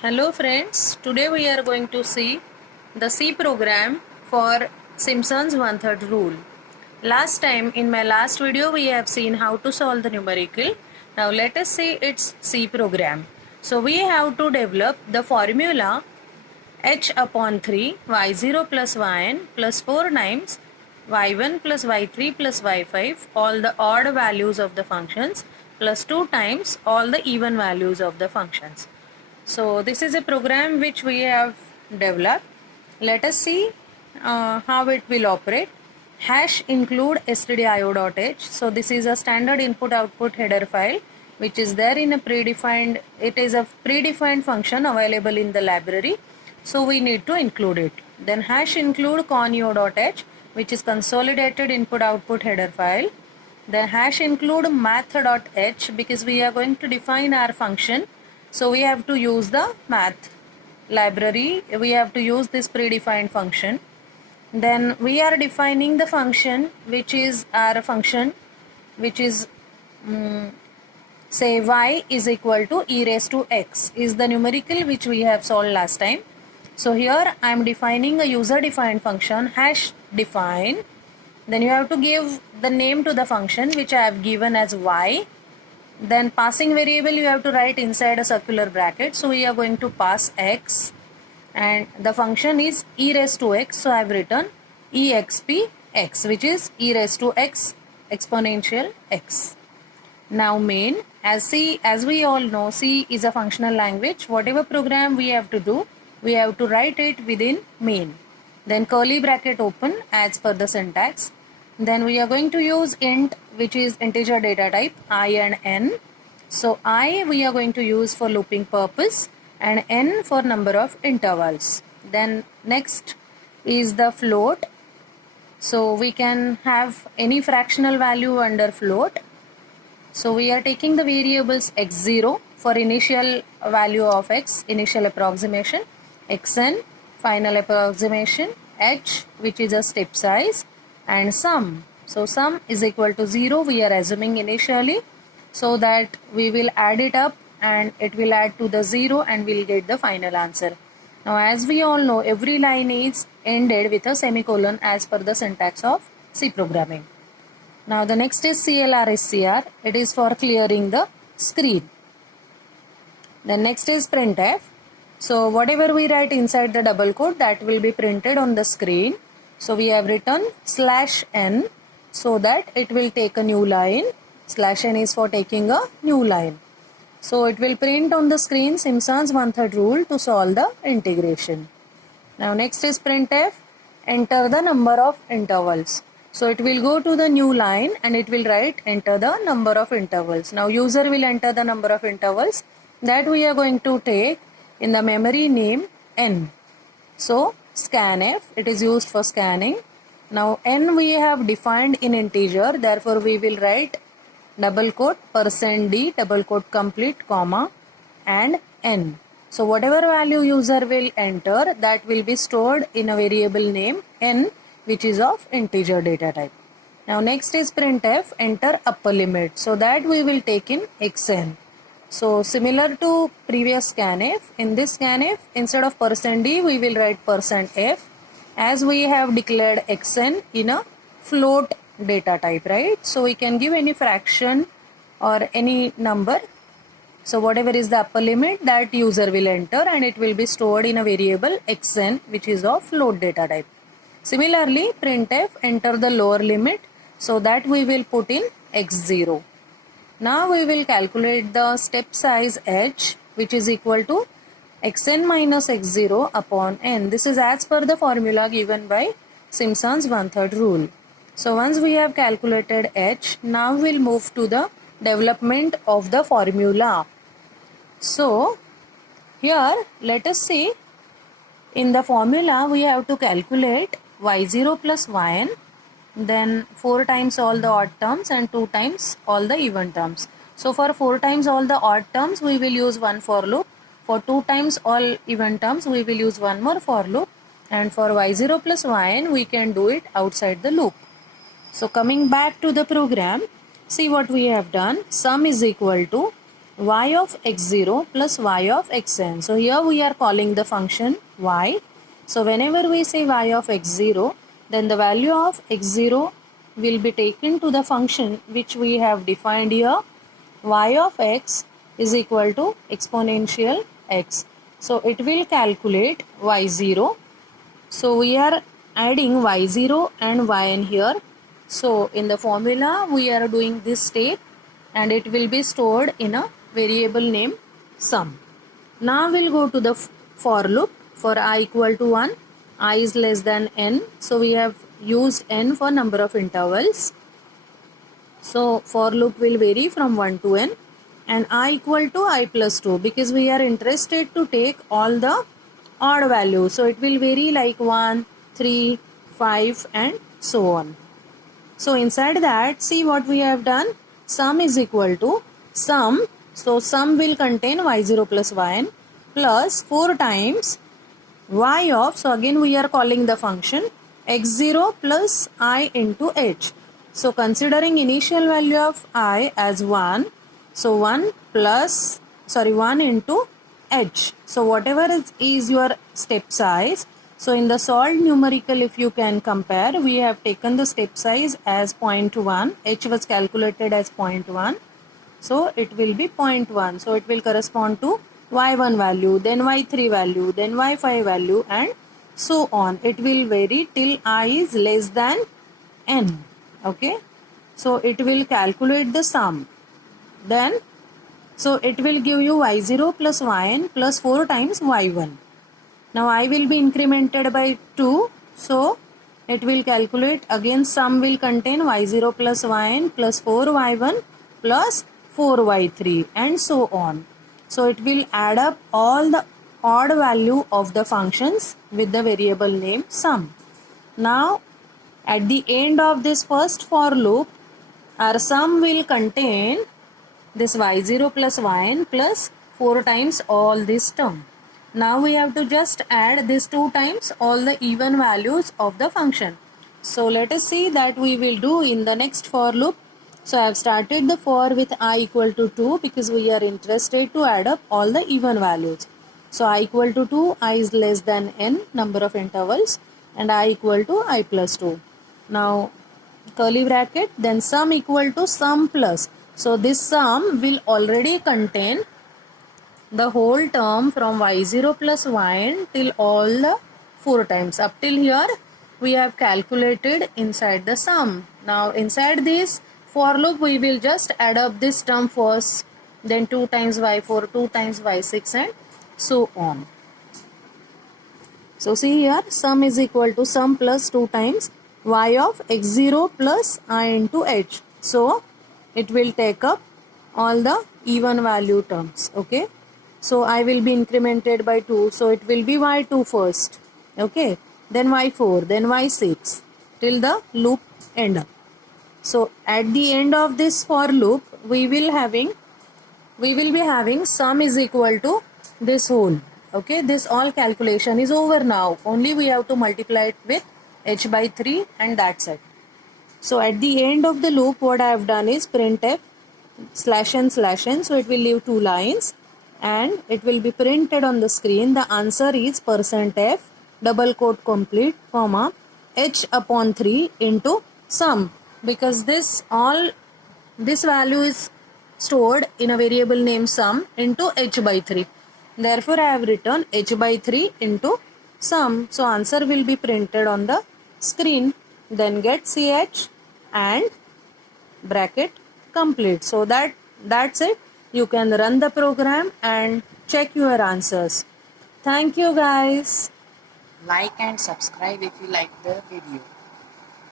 Hello friends, today we are going to see the C program for Simpson's one-third rule. Last time in my last video we have seen how to solve the numerical. Now let us see its C program. So we have to develop the formula h upon 3 y0 plus yn plus 4 times y1 plus y3 plus y5 all the odd values of the functions plus 2 times all the even values of the functions. So this is a program which we have developed. Let us see how it will operate. Hash include stdio.h. So this is a standard input output header file which is there in a predefined, it is a predefined function available in the library. So we need to include it. Then hash include conio.h which is consolidated input output header file. Then hash include math.h because we are going to define our function. So we have to use the math library, we have to use this predefined function. Then we are defining the function which is our function which is say y is equal to e raised to x is the numerical which we have solved last time. So here I am defining a user defined function hash define. Then you have to give the name to the function which I have given as y. Then passing variable you have to write inside a circular bracket. So we are going to pass x and the function is e raised to x. So I have written exp x which is e raised to x exponential x. Now main, as we all know, C is a functional language. Whatever program we have to do, we have to write it within main. Then curly bracket open as per the syntax. Then we are going to use int which is integer data type I and n. So I we are going to use for looping purpose and n for number of intervals. Then next is the float. So we can have any fractional value under float. So we are taking the variables x0 for initial value of x, initial approximation, xn, final approximation, h which is a step size, and sum. So sum is equal to 0 we are assuming initially, so that we will add it up and it will add to the 0 and we'll get the final answer. Now as we all know, every line is ended with a semicolon as per the syntax of C programming. Now the next is CLR-SCR. It is for clearing the screen. The next is printf. So whatever we write inside the double quote, that will be printed on the screen. So we have written /n so that it will take a new line. /n is for taking a new line. So it will print on the screen Simpson's one-third rule to solve the integration. Now next is printf. Enter the number of intervals. So it will go to the new line and it will write enter the number of intervals. Now user will enter the number of intervals that we are going to take in the memory name n. So scanf, it is used for scanning. Now n we have defined in integer, therefore we will write double quote %d double quote complete comma and n. So whatever value user will enter, that will be stored in a variable name n which is of integer data type. Now next is printf, enter upper limit, so that we will take in xn. So similar to previous scanf, in this scanf instead of %d we will write %f as we have declared xn in a float data type, right? So we can give any fraction or any number. So whatever is the upper limit, that user will enter and it will be stored in a variable xn which is of float data type. Similarly printf, enter the lower limit, so that we will put in x0. Now we will calculate the step size h which is equal to xn minus x0 upon n. This is as per the formula given by Simpson's one-third rule. So once we have calculated h, now we'll move to the development of the formula. So here let us see, in the formula we have to calculate y0 plus yn, then 4 times all the odd terms and 2 times all the even terms. So for 4 times all the odd terms we will use one for loop, for 2 times all even terms we will use one more for loop, and for y0 plus yn we can do it outside the loop. So coming back to the program, see what we have done. Sum is equal to y of x0 plus y of xn. So here we are calling the function y. So whenever we say y of x0, then the value of x0 will be taken to the function which we have defined here. Y of x is equal to exponential x. So it will calculate y0. So we are adding y0 and yn here. So in the formula we are doing this step and it will be stored in a variable name sum. Now we'll go to the for loop for I equal to 1. I is less than n. So we have used n for number of intervals. So for loop will vary from 1 to n, and I equal to I plus 2 because we are interested to take all the odd values. So it will vary like 1, 3, 5 and so on. So inside that, see what we have done. Sum is equal to sum. So sum will contain y0 plus yn plus 4 times y of, so again we are calling the function x0 plus I into h. So considering initial value of I as 1, so 1 into h. So whatever is your step size. So in the solved numerical, if you can compare, we have taken the step size as 0.1. H was calculated as 0.1. So it will be 0.1. So it will correspond to y1 value, then y3 value, then y5 value and so on. It will vary till I is less than n. Okay. So it will calculate the sum. Then, so it will give you y0 plus yn plus 4 times y1. Now I will be incremented by 2. So it will calculate again, sum will contain y0 plus yn plus 4y1 plus 4y3 and so on. So it will add up all the odd value of the functions with the variable name sum. Now at the end of this first for loop, our sum will contain this y0 plus yn plus 4 times all this term. Now we have to just add this 2 times all the even values of the function. So let us see that we will do in the next for loop. So I have started the for with I equal to 2 because we are interested to add up all the even values. So I equal to 2, I is less than n number of intervals and I equal to I plus 2. Now curly bracket, then sum equal to sum plus. So this sum will already contain the whole term from y0 plus yn till all the 4 times. Up till here we have calculated inside the sum. Now inside this for loop we will just add up this term first, then 2 times y4, 2 times y6 and so on. So see here, sum is equal to sum plus 2 times y of x0 plus I into h. So it will take up all the even value terms. Okay. So I will be incremented by 2. So it will be y2 first. Okay. Then y4, then y6 till the loop end up. So at the end of this for loop, we will be having sum is equal to this whole. Okay. This all calculation is over now. Only we have to multiply it with h by 3 and that's it. So at the end of the loop, what I have done is printf /n/n. So it will leave 2 lines and it will be printed on the screen. The answer is %f double quote complete comma h upon 3 into sum, because this value is stored in a variable named sum into h by 3. Therefore I have written h by 3 into sum. So answer will be printed on the screen. Then get ch and bracket complete. So that's it. You can run the program and check your answers. Thank you guys. Like and subscribe if you like the video.